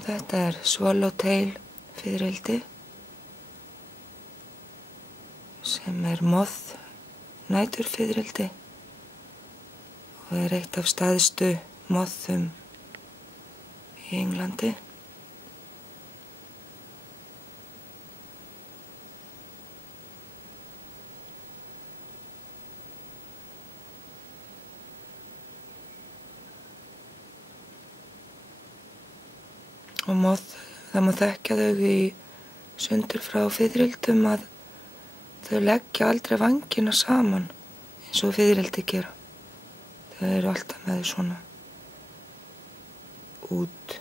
Og þetta swallowtail fiðrildi sem moth næturfiðrildi og eitt af stærstu mothum í Englandi. Og það má þekkja þau í sundur frá fiðrildum að þau leggja aldrei vængina saman eins og fiðrildi gera. Þau eru alltaf með þau svona út